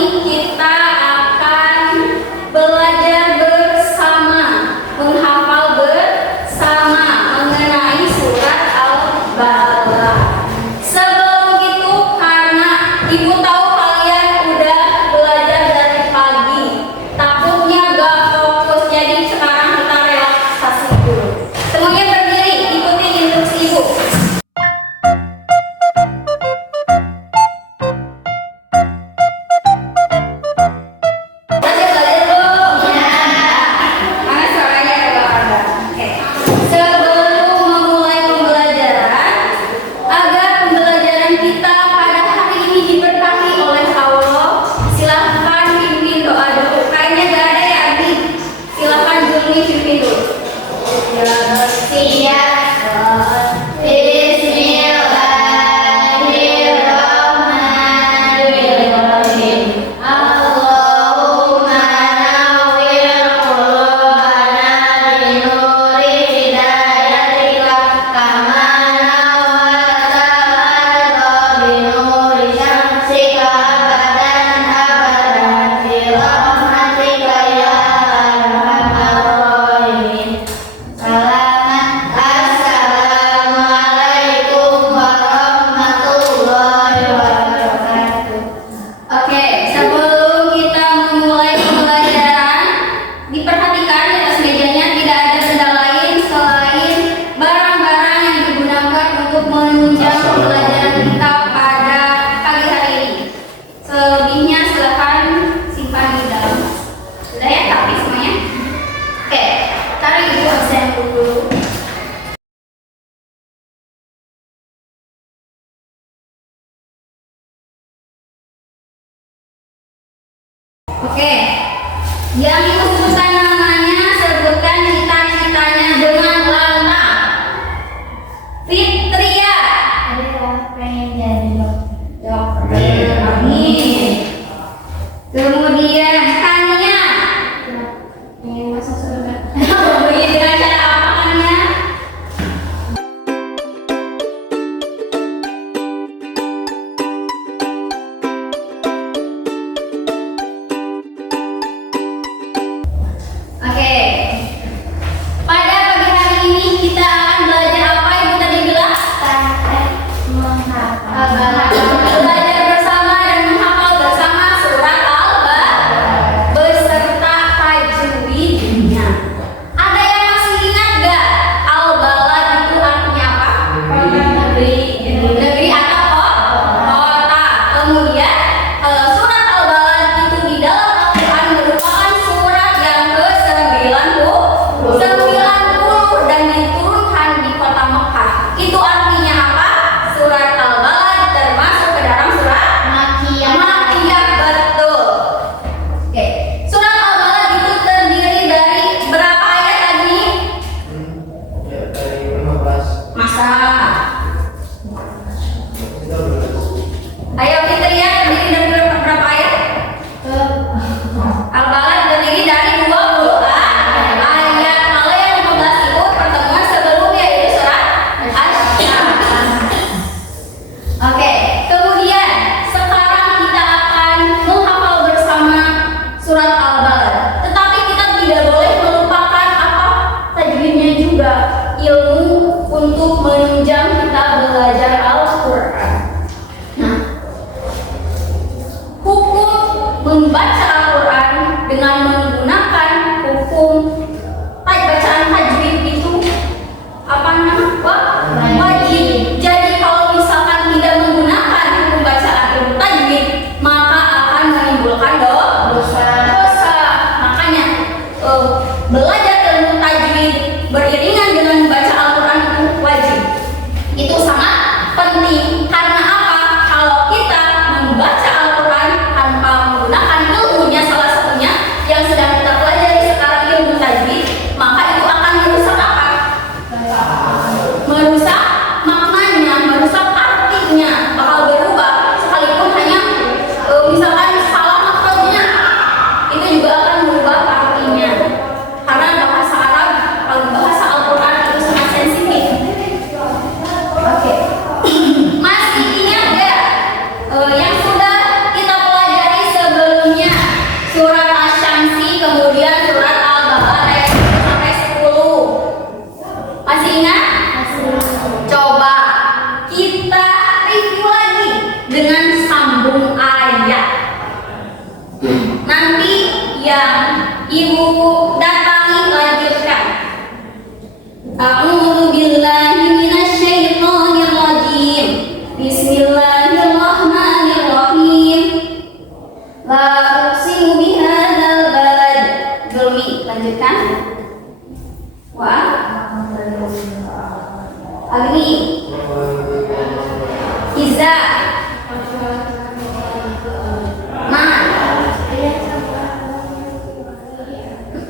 kita akan belajar bersama, menghafal bersama mengenai surat Al-Baqarah. Sebelum itu, karena ibu tahu kalian udah belajar dari pagi, takutnya gak fokus, jadi sekarang kita relaksasi dulu. Semuanya berdiri, ikuti instruksi ibu. Oke, yang ibu sebutkan namanya, sebutkan cita-citanya dengan lantang. Fitria, pengen jadi dokter. Amin. Kemudian Tania, pengen masuk surga. Dengan cara apa Tania? Oke, pada pagi hari ini kita akan belajar apa ibu tadi bilang? Belajar bersama dan menghafal bersama surat Al-Baqarah beserta tajwidnya. Ada yang masih ingat gak? Al-Balad itu artinya apa? Negeri atau kota. Kemudian surat Al-Balad itu di dalam Al-Quran merupakan surat yang ke-90 dan diturunkan di kota Mekah. Itu artinya apa? Surat Al-Balad termasuk ke dalam surat Makkiyah. Betul. Oke. Surat Al-Balad itu terdiri dari berapa ayat tadi? Dari 15. Masa? Ayo Fitria, terdiri dari berapa ayat? Al-Balad terdiri dari 20 ayat. Kalau yang 15 itu pertemuan sebelumnya, yaitu surat Asy-Syams. Oke, kemudian sekarang kita akan menghafal bersama surat Al-Balad. Tetapi kita tidak boleh melupakan apa tajwidnya juga, ilmu untuk menunjang kita belajar Al-Quran. Nah, hukum membaca Al-Quran dengan menggunakan hukum bacaan tajwid itu apa namanya? Wajib. Jadi kalau misalkan tidak menggunakan hukum bacaan ilmu tajwid, maka akan menimbulkan dosa. Makanya belajar ilmu tajwid beriringan dengan membaca Al-Quran itu wajib. Itu sangat penting. Karena apa? Kalau kita membaca Al-Quran tanpa menggunakan ilmu Ibu datangi, lanjutkan. A'udzu billahi minasyaitonir rajim. Bismillahirrahmanirrahim. La uqsimu bihadzal balad. Zulmi, lanjutkan. Wa Agni, Iza, Man,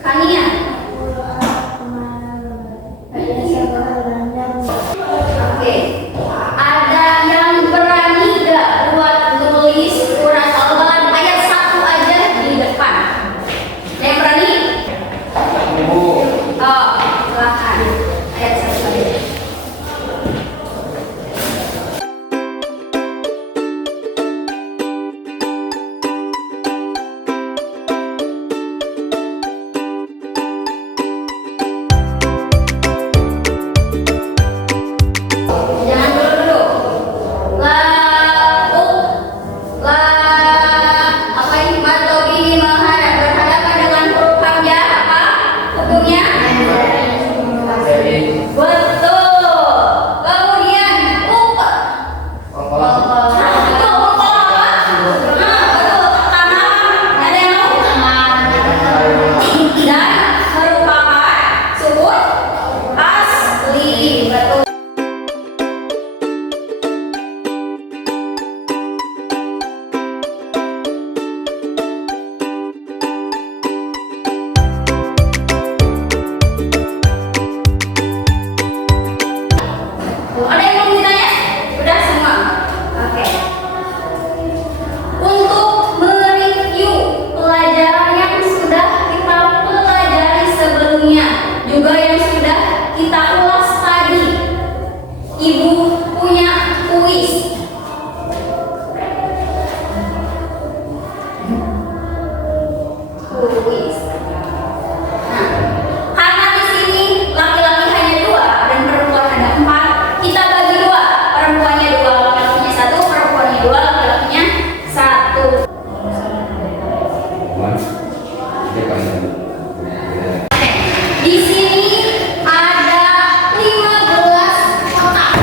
Kania. Oke, ada yang berani gak buat tulis surat Al-Balad ayat 1 aja di depan? Yang berani? Ibu. Oh, silahkan. Ayat 1 aja. Jangan dulu. La la apa ini matobi menghadap berhadapan dengan huruf hamzah apa hukumnya? Jadi Betul. Kemudian ukur. pangkalan. Itu ukur apa? Nah, betul. Pertama ada yang mau? Dan merupakan sukun asli. Betul. Ada yang mau ditanya? Udah semua? Oke. Untuk mereview pelajaran yang sudah kita pelajari sebelumnya, juga yang sudah kita ulas tadi, Ibu punya kuis. Kuis. Nah, karena di sini laki-laki hanya 2 dan perempuan ada 4, kita bagi 2. Perempuannya 2, laki-lakinya 1, perempuannya 2, laki-lakinya 1. Di sini ada 15 kotak.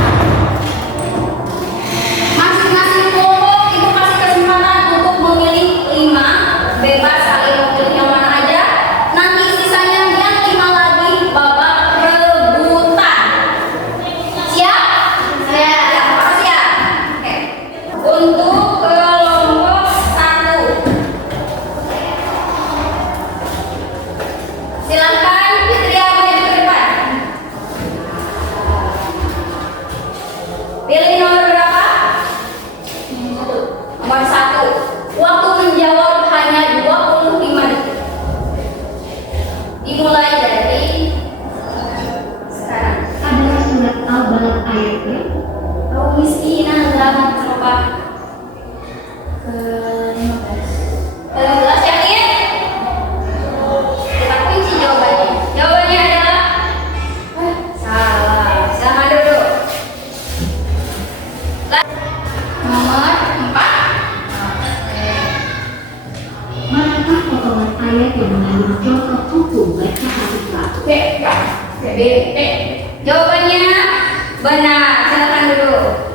Masing-masing kelompok Ibu kasih kesempatan untuk memilih 5, bebas kalian mau pilih yang mana aja. Nanti sisanya yang 5 lagi babak rebutan. Siap? Siap. Siap. Oke. Untuk kelompok 1, silakan Fitria maju ke depan. Pilih nomor berapa? Nomor 1. Waktu menjawab hanya 25 detik. Dimulai dari sekarang. Adalah surat Al-Balad ayat Kaum miskinan dalam coba ke-15. Ke-15 yakin? Kita kunci jawabannya. Jawabannya adalah salah. Silakan duduk. Nomor 4. manakah potongan ayat yang mengandung contoh hukum baca Al-Quran? B. Jawabannya benar. Silakan duduk.